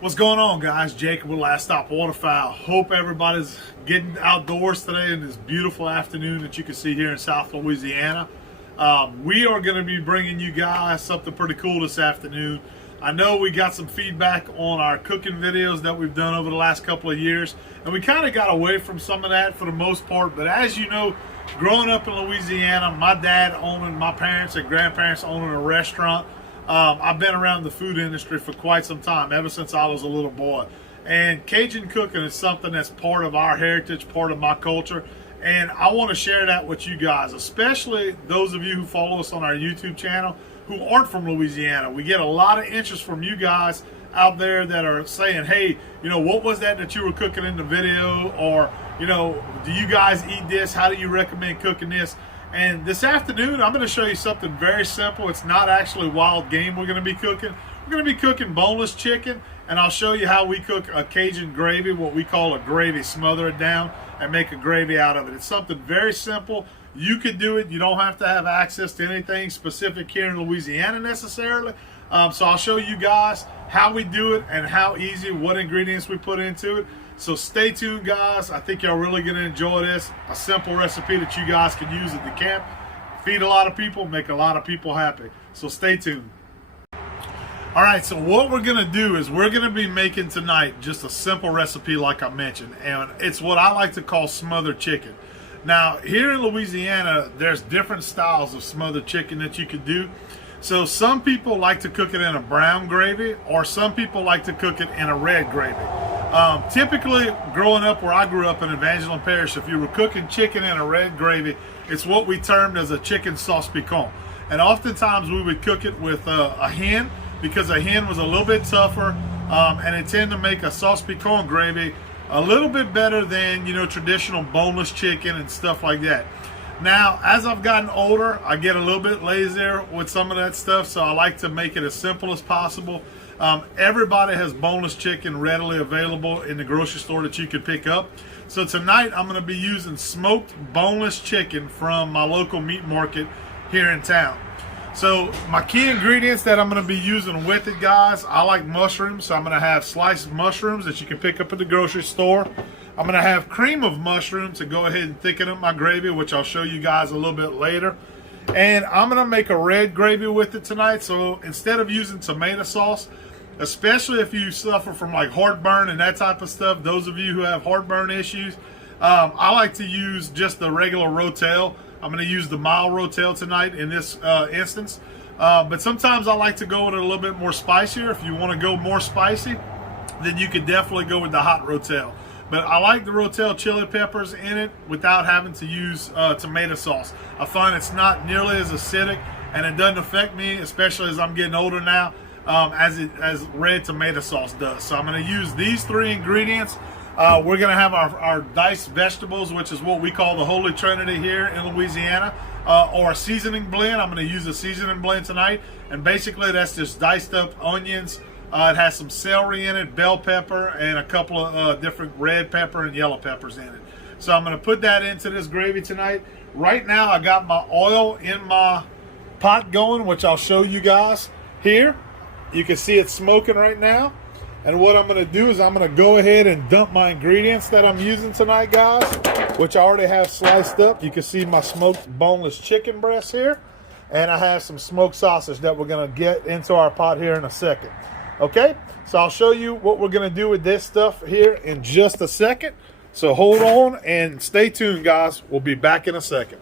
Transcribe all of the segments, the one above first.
What's going on, guys? Jacob with Last Stop Waterfowl. Hope everybody's getting outdoors today in this beautiful afternoon that you can see here in South Louisiana. We are going to be bringing you guys something pretty cool this afternoon. I know we got some feedback on our cooking videos that we've done over the last couple of years, and we kind of got away from some of that for the most part. But as you know, growing up in Louisiana, my dad owning, my parents and grandparents owning a restaurant. I've been around the food industry for quite some time, ever since I was a little boy. And Cajun cooking is something that's part of our heritage, part of my culture. And I want to share that with you guys, especially those of you who follow us on our YouTube channel who aren't from Louisiana. We get a lot of interest from you guys out there that are saying, hey, what was that you were cooking in the video? Or, do you guys eat this? How do you recommend cooking this? And this afternoon, I'm going to show you something very simple. It's not actually wild game we're going to be cooking. We're going to be cooking boneless chicken, and I'll show you how we cook a Cajun gravy, what we call a gravy, smother it down and make a gravy out of it. It's something very simple. You could do it. You don't have to have access to anything specific here in Louisiana necessarily. So I'll show you guys how we do it and how easy, what ingredients we put into it. So stay tuned, guys. I think y'all really gonna enjoy this. A simple recipe that you guys can use at the camp. Feed a lot of people, make a lot of people happy. So stay tuned. All right, so what we're gonna do is we're gonna be making tonight just a simple recipe like I mentioned. And it's what I like to call smothered chicken. Now, here in Louisiana, there's different styles of smothered chicken that you could do. So some people like to cook it in a brown gravy, or some people like to cook it in a red gravy. Typically, growing up where I grew up in Evangeline Parish, if you were cooking chicken in a red gravy, it's what we termed as a chicken sauce piquant. And oftentimes we would cook it with a hen, because a hen was a little bit tougher, and it tended to make a sauce piquant gravy a little bit better than, traditional boneless chicken and stuff like that. Now, as I've gotten older, I get a little bit lazier with some of that stuff, so I like to make it as simple as possible. Everybody has boneless chicken readily available in the grocery store that you can pick up. So tonight, I'm going to be using smoked boneless chicken from my local meat market here in town. So my key ingredients that I'm going to be using with it, guys, I like mushrooms. So I'm going to have sliced mushrooms that you can pick up at the grocery store. I'm going to have cream of mushrooms to go ahead and thicken up my gravy, which I'll show you guys a little bit later. And I'm going to make a red gravy with it tonight. So instead of using tomato sauce, especially if you suffer from like heartburn and that type of stuff, those of you who have heartburn issues, I like to use just the regular Rotel. I'm going to use the mild Rotel tonight in this instance. But sometimes I like to go with it a little bit more spicier. If you want to go more spicy, then you could definitely go with the hot Rotel. But I like the Rotel chili peppers in it without having to use tomato sauce. I find it's not nearly as acidic, and it doesn't affect me, especially as I'm getting older now, as red tomato sauce does. So I'm going to use these three ingredients. We're going to have our diced vegetables, which is what we call the Holy Trinity here in Louisiana, or a seasoning blend. I'm going to use a seasoning blend tonight, and basically that's just diced up onions. It has some celery in it, bell pepper, and a couple of different red pepper and yellow peppers in it. So I'm going to put that into this gravy tonight. Right now I got my oil in my pot going, which I'll show you guys here. You can see it smoking right now. And what I'm going to do is I'm going to go ahead and dump my ingredients that I'm using tonight, guys, which I already have sliced up. You can see my smoked boneless chicken breast here. And I have some smoked sausage that we're going to get into our pot here in a second. Okay, so I'll show you what we're going to do with this stuff here in just a second. So hold on and stay tuned, guys. We'll be back in a second.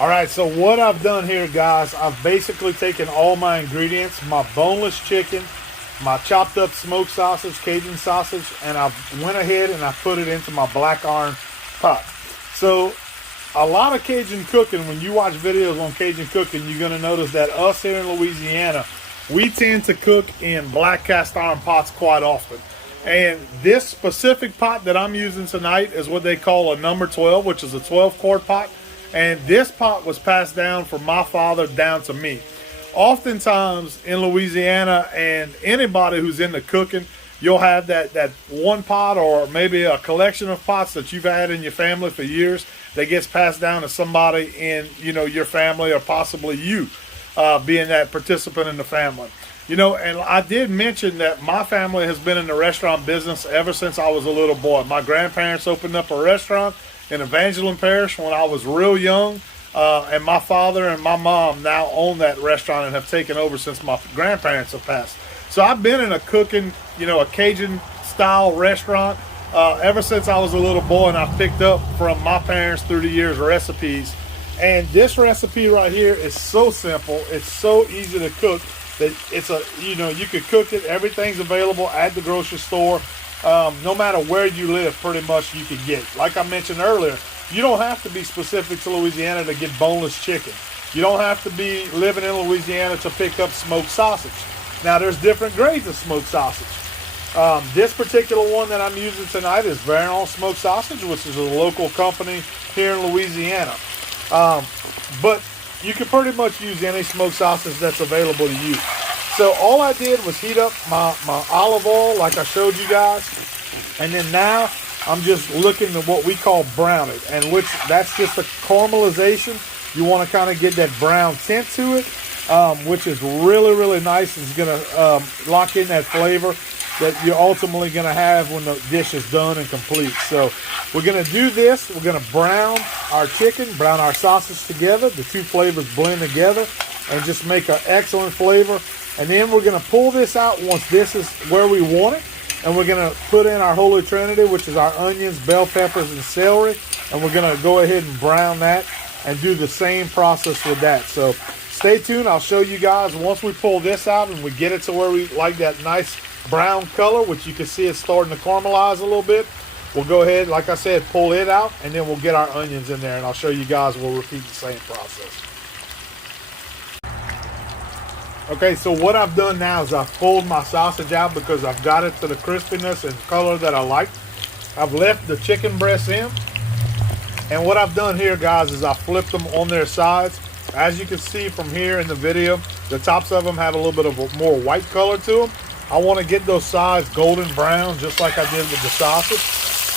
All right, so what I've done here, guys, I've basically taken all my ingredients, my boneless chicken, my chopped up smoked sausage, Cajun sausage, and I went ahead and I put it into my black iron pot. So a lot of Cajun cooking, when you watch videos on Cajun cooking, you're going to notice that us here in Louisiana, we tend to cook in black cast iron pots quite often. And this specific pot that I'm using tonight is what they call a number 12, which is a 12-quart pot. And this pot was passed down from my father down to me. Oftentimes in Louisiana, and anybody who's into cooking, you'll have that one pot or maybe a collection of pots that you've had in your family for years that gets passed down to somebody in, your family, or possibly you being that participant in the family. And I did mention that my family has been in the restaurant business ever since I was a little boy. My grandparents opened up a restaurant in Evangeline Parish when I was real young. And my father and my mom now own that restaurant and have taken over since my grandparents have passed. So I've been in a cooking, a Cajun style restaurant ever since I was a little boy, and I picked up from my parents through the years recipes. And this recipe right here is so simple. It's so easy to cook that it's you could cook it. Everything's available at the grocery store. No matter where you live, pretty much you can get it. Like I mentioned earlier, you don't have to be specific to Louisiana to get boneless chicken. You don't have to be living in Louisiana to pick up smoked sausage. Now, there's different grades of smoked sausage. This particular one that I'm using tonight is Varon Smoked Sausage, which is a local company here in Louisiana. But you can pretty much use any smoked sausage that's available to you. So all I did was heat up my olive oil like I showed you guys. And then now I'm just looking at what we call brown it, and which that's just a caramelization. You want to kind of get that brown tint to it, which is really, really nice. It's going to lock in that flavor that you're ultimately going to have when the dish is done and complete. So we're going to do this. We're going to brown our chicken, brown our sausage together. The two flavors blend together and just make an excellent flavor. And then we're going to pull this out once this is where we want it. And we're going to put in our Holy Trinity, which is our onions, bell peppers, and celery. And we're going to go ahead and brown that and do the same process with that. So stay tuned. I'll show you guys once we pull this out and we get it to where we like that nice brown color, which you can see it's starting to caramelize a little bit. We'll go ahead, like I said, pull it out, and then we'll get our onions in there, and I'll show you guys. We'll repeat the same process. Okay, so what I've done now is I've pulled my sausage out because I've got it to the crispiness and color that I like. I've left the chicken breasts in. And what I've done here, guys, is I flipped them on their sides. As you can see from here in the video, the tops of them have a little bit of a more white color to them. I want to get those sides golden brown, just like I did with the sausage.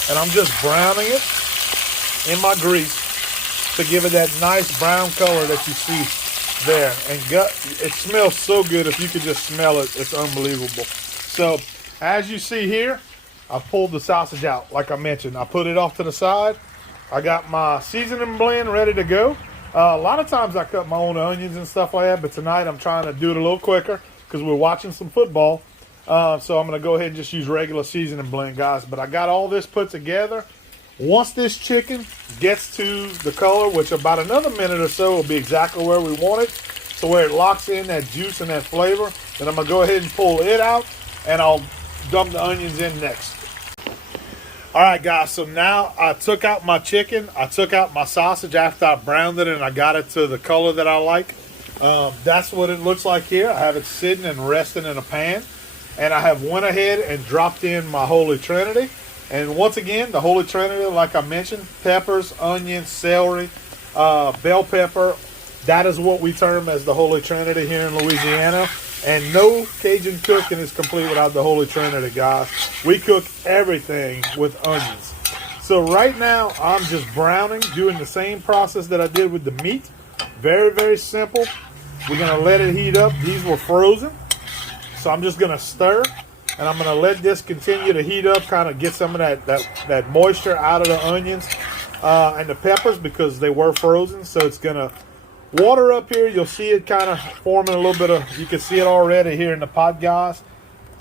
And I'm just browning it in my grease to give it that nice brown color that you see there. And it smells so good. If you could just smell it, it's unbelievable. So as you see here, I pulled the sausage out. Like I mentioned, I put it off to the side. I got my seasoning blend ready to go. A lot of times I cut my own onions and stuff like that, but tonight I'm trying to do it a little quicker because we're watching some football. So I'm going to go ahead and just use regular seasoning blend, guys. But I got all this put together. Once this chicken gets to the color, which about another minute or so will be exactly where we want it, so where it locks in that juice and that flavor, then I'm going to go ahead and pull it out, and I'll dump the onions in next. All right, guys, so now I took out my chicken. I took out my sausage after I browned it, and I got it to the color that I like. That's what it looks like here. I have it sitting and resting in a pan. And I have went ahead and dropped in my Holy Trinity. And once again, the Holy Trinity, like I mentioned, peppers, onions, celery, bell pepper. That is what we term as the Holy Trinity here in Louisiana. And no Cajun cooking is complete without the Holy Trinity, guys. We cook everything with onions. So right now, I'm just browning, doing the same process that I did with the meat. Very, very simple. We're going to let it heat up. These were frozen. So I'm just going to stir, and I'm going to let this continue to heat up, kind of get some of that moisture out of the onions and the peppers because they were frozen. So it's going to water up here. You'll see it kind of forming a little bit of, you can see it already here in the pot, guys.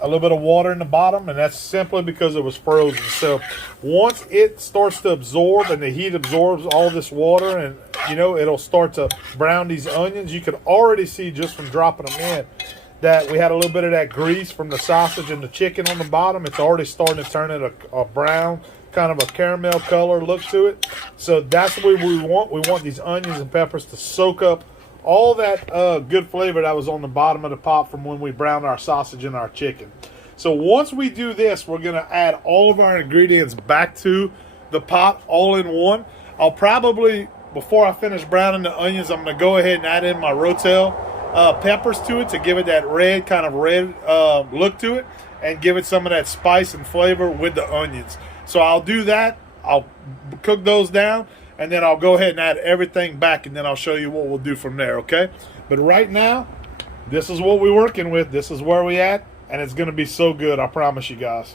A little bit of water in the bottom, and that's simply because it was frozen. So once it starts to absorb and the heat absorbs all this water, and it'll start to brown these onions. You can already see just from dropping them in that we had a little bit of that grease from the sausage and the chicken on the bottom. It's already starting to turn it a brown, kind of a caramel color look to it. So that's what we want. We want these onions and peppers to soak up all that good flavor that was on the bottom of the pot from when we browned our sausage and our chicken. So once we do this, we're going to add all of our ingredients back to the pot all in one. I'll probably, before I finish browning the onions, I'm going to go ahead and add in my Rotel peppers to it to give it that red look to it and give it some of that spice and flavor with the onions. So I'll do that. I'll cook those down, and then I'll go ahead and add everything back, and then I'll show you what we'll do from there, okay? But right now, this is what we're working with. This is where we at, and it's going to be so good, I promise you guys.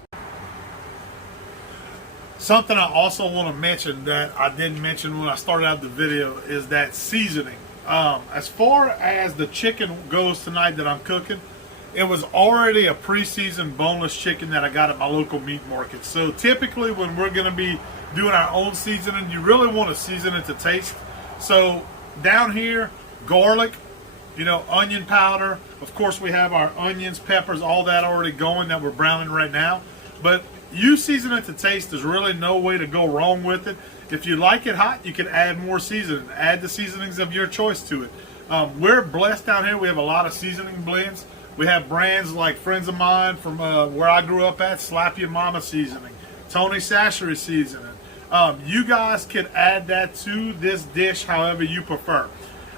Something I also want to mention that I didn't mention when I started out the video is that seasoning. As far as the chicken goes tonight that I'm cooking, it was already a pre-seasoned boneless chicken that I got at my local meat market. So typically when we're going to be doing our own seasoning, you really want to season it to taste. So down here, garlic, onion powder. Of course, we have our onions, peppers, all that already going that we're browning right now. But you season it to taste. There's really no way to go wrong with it. If you like it hot, you can add more seasoning. Add the seasonings of your choice to it. We're blessed down here. We have a lot of seasoning blends. We have brands like friends of mine from where I grew up at, Slap Your Mama seasoning, Tony Sachery seasoning. You guys can add that to this dish however you prefer.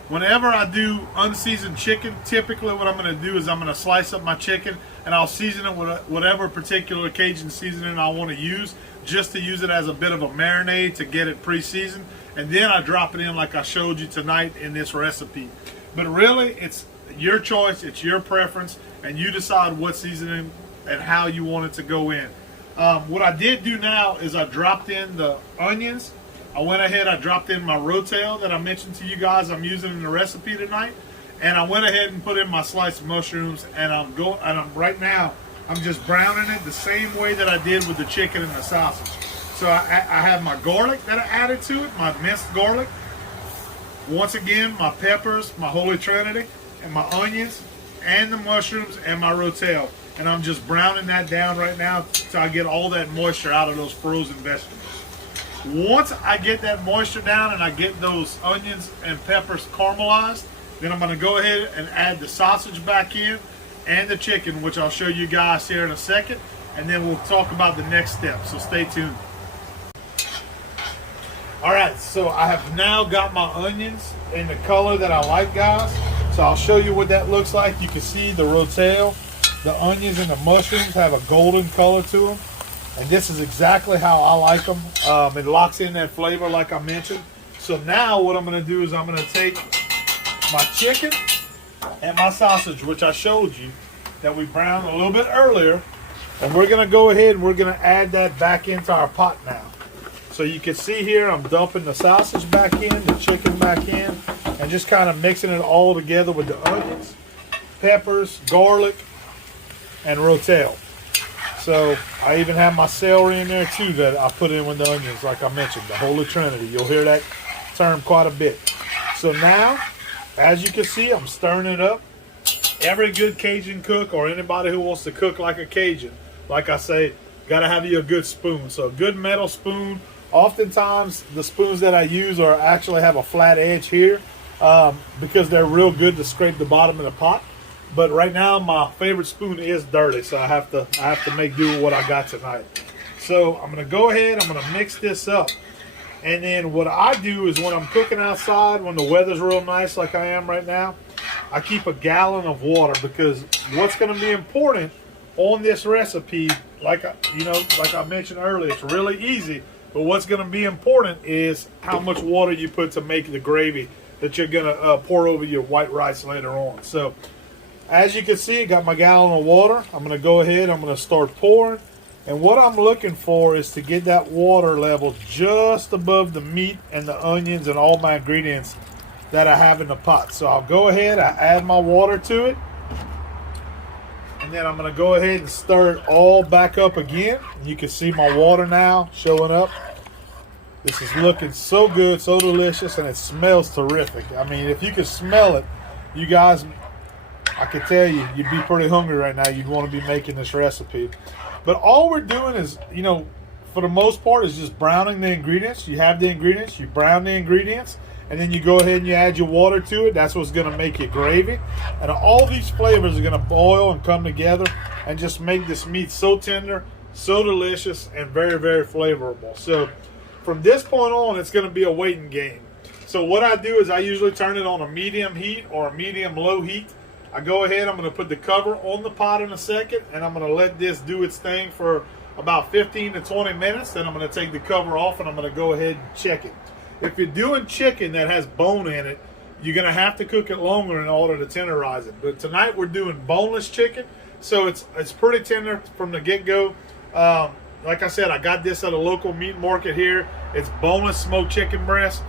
Whenever I do unseasoned chicken, typically what I'm going to do is I'm going to slice up my chicken and I'll season it with whatever particular Cajun seasoning I want to use, just to use it as a bit of a marinade to get it pre-seasoned. And then I drop it in like I showed you tonight in this recipe. But really, it's your choice, it's your preference, and you decide what seasoning and how you want it to go in. What I did do now is I dropped in the onions. I went ahead, I dropped in my rotel that I mentioned to you guys I'm using in the recipe tonight, and I went ahead and put in my sliced mushrooms, and right now I'm just browning it the same way that I did with the chicken and the sausage. So I have my garlic that I added to it, my minced garlic. Once again, my peppers, my Holy Trinity, and my onions, and the mushrooms, and my rotel. And I'm just browning that down right now so I get all that moisture out of those frozen vegetables. Once I get that moisture down and I get those onions and peppers caramelized, then I'm going to go ahead and add the sausage back in and the chicken, which I'll show you guys here in a second, and then we'll talk about the next step, so stay tuned. Alright, so I have now got my onions in the color that I like, guys. So I'll show you what that looks like. You can see the rotel, the onions and the mushrooms have a golden color to them. And this is exactly how I like them. It locks in that flavor like I mentioned. So now what I'm going to do is I'm going to take my chicken and my sausage, which I showed you that we browned a little bit earlier. And we're going to go ahead and we're going to add that back into our pot now. So you can see here I'm dumping the sausage back in, the chicken back in, and just kind of mixing it all together with the onions, peppers, garlic, and rotel. So I even have my celery in there too that I put in with the onions, like I mentioned, the Holy Trinity. You'll hear that term quite a bit. So now, as you can see, I'm stirring it up. Every good Cajun cook or anybody who wants to cook like a Cajun, like I say, got to have you a good spoon. So a good metal spoon. Oftentimes the spoons that I use actually have a flat edge here because they're real good to scrape the bottom of the pot. But right now my favorite spoon is dirty, so I have to make do with what I got tonight. So I'm going to go ahead, I'm going to mix this up. And then what I do is when I'm cooking outside, when the weather's real nice like I am right now, I keep a gallon of water, because what's going to be important on this recipe, like I mentioned earlier, it's really easy, but what's going to be important is how much water you put to make the gravy that you're going to pour over your white rice later on. So as you can see, I got my gallon of water. I'm going to go ahead, I'm going to start pouring. And what I'm looking for is to get that water level just above the meat and the onions and all my ingredients that I have in the pot. So I'll go ahead, I add my water to it. And then I'm going to go ahead and stir it all back up again. You can see my water now showing up. This is looking so good, so delicious, and it smells terrific. I mean, if you could smell it, you guys, I can tell you, you'd be pretty hungry right now. You'd want to be making this recipe. But all we're doing is, for the most part, is just browning the ingredients. You have the ingredients, you brown the ingredients, and then you go ahead and you add your water to it. That's what's going to make it gravy. And all these flavors are going to boil and come together and just make this meat so tender, so delicious, and very, very flavorful. So from this point on, it's going to be a waiting game. So what I do is I usually turn it on a medium heat or a medium low heat. I go ahead, I'm going to put the cover on the pot in a second, and I'm going to let this do its thing for about 15 to 20 minutes. Then I'm going to take the cover off, and I'm going to go ahead and check it. If you're doing chicken that has bone in it, you're going to have to cook it longer in order to tenderize it. But tonight we're doing boneless chicken, so it's pretty tender from the get-go. Like I said, I got this at a local meat market here. It's boneless smoked chicken breast.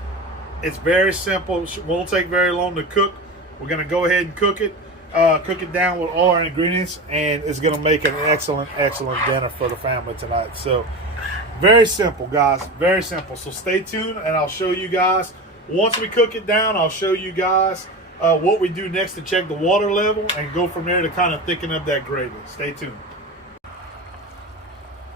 It's very simple. It won't take very long to cook. We're going to go ahead and cook it down with all our ingredients, and it's going to make an excellent, excellent dinner for the family tonight. So very simple, guys. Very simple. So stay tuned, and I'll show you guys. Once we cook it down, I'll show you guys what we do next to check the water level and go from there to kind of thicken up that gravy. Stay tuned.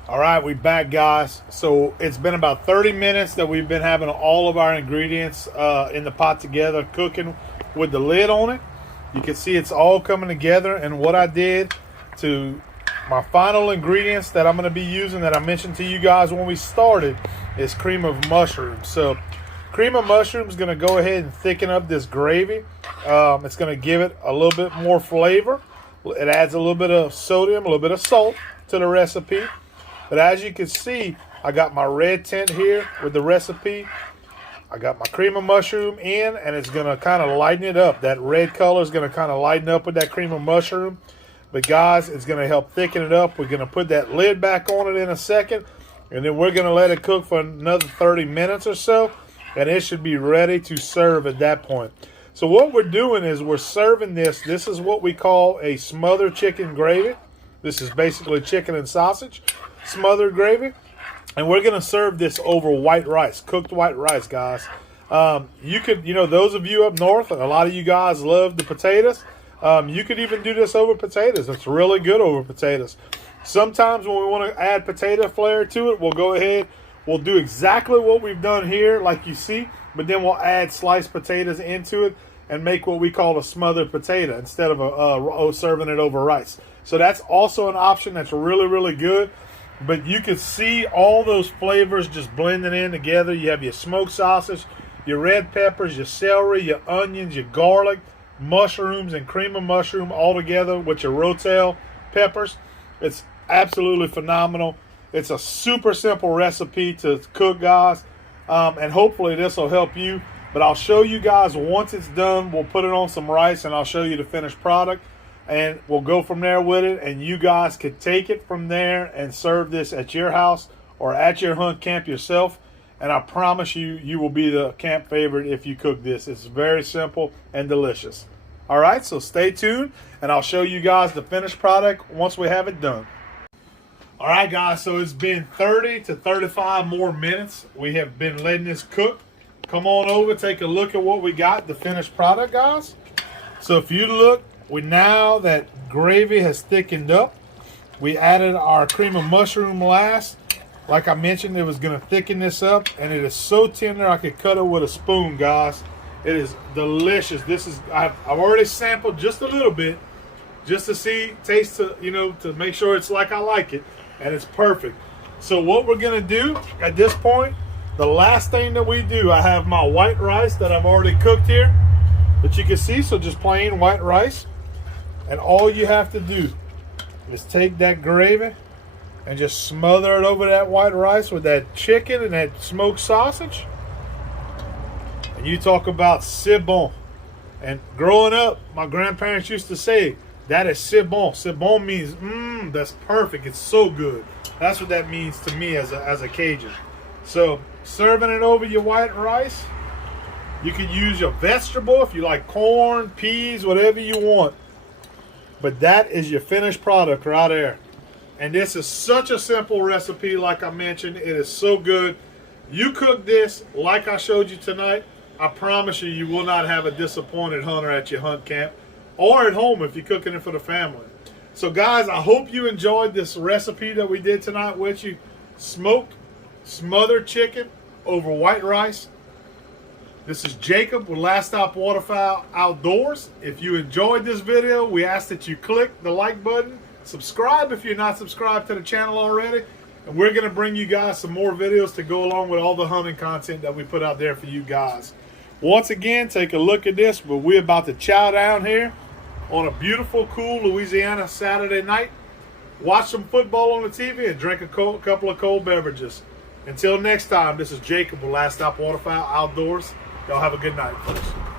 All right, we back, guys. So it's been about 30 minutes that we've been having all of our ingredients in the pot together, cooking with the lid on it. You can see it's all coming together, and what I did to my final ingredients that I'm going to be using that I mentioned to you guys when we started is cream of mushroom. So cream of mushroom is going to go ahead and thicken up this gravy. It's going to give it a little bit more flavor. It adds a little bit of sodium, a little bit of salt to the recipe. But as you can see, I got my red tint here with the recipe. I got my cream of mushroom in, and it's going to kind of lighten it up. That red color is going to kind of lighten up with that cream of mushroom. But guys, it's going to help thicken it up. We're going to put that lid back on it in a second, and then we're going to let it cook for another 30 minutes or so, and it should be ready to serve at that point. So what we're doing is we're serving this. This is what we call a smothered chicken gravy. This is basically chicken and sausage smothered gravy, and we're going to serve this over white rice, cooked white rice, guys. You could, those of you up north, a lot of you guys love the potatoes. You could even do this over potatoes. It's really good over potatoes. Sometimes when we want to add potato flair to it, we'll go ahead, we'll do exactly what we've done here, like you see, but then we'll add sliced potatoes into it and make what we call a smothered potato instead of serving it over rice. So that's also an option that's really, really good. But you can see all those flavors just blending in together. You have your smoked sausage, your red peppers, your celery, your onions, your garlic, mushrooms, and cream of mushroom all together with your rotel peppers. It's absolutely phenomenal. It's a super simple recipe to cook, guys. And hopefully this will help you. But I'll show you guys once it's done. We'll put it on some rice, and I'll show you the finished product. And we'll go from there with it, and you guys could take it from there and serve this at your house or at your hunt camp yourself. And I promise you, you will be the camp favorite if you cook this. It's very simple and delicious. All right, so stay tuned, and I'll show you guys the finished product once we have it done. All right, guys, so it's been 30 to 35 more minutes. We have been letting this cook. Come on over, take a look at what we got, the finished product, guys. So if you look, now that gravy has thickened up, we added our cream of mushroom last. Like I mentioned, it was going to thicken this up, and it is so tender I could cut it with a spoon, guys. It is delicious. I've already sampled just a little bit, just to see, taste, to make sure it's like I like it, and it's perfect. So what we're going to do at this point, the last thing that we do, I have my white rice that I've already cooked here, that you can see. So just plain white rice. And all you have to do is take that gravy and just smother it over that white rice with that chicken and that smoked sausage. And you talk about c'est bon. And growing up, my grandparents used to say, that is c'est bon. C'est bon means, that's perfect. It's so good. That's what that means to me as a Cajun. So serving it over your white rice, you can use your vegetable if you like corn, peas, whatever you want. But that is your finished product right there. And this is such a simple recipe, like I mentioned. It is so good. You cook this like I showed you tonight, I promise you, you will not have a disappointed hunter at your hunt camp or at home if you're cooking it for the family. So guys, I hope you enjoyed this recipe that we did tonight with you. Smoked, smothered chicken over white rice. This is Jacob with Last Stop Waterfowl Outdoors. If you enjoyed this video, we ask that you click the like button, subscribe if you're not subscribed to the channel already, and we're going to bring you guys some more videos to go along with all the hunting content that we put out there for you guys. Once again, take a look at this, but we're about to chow down here on a beautiful, cool Louisiana Saturday night. Watch some football on the TV and drink a couple of cold beverages. Until next time, this is Jacob with Last Stop Waterfowl Outdoors. Y'all have a good night, folks.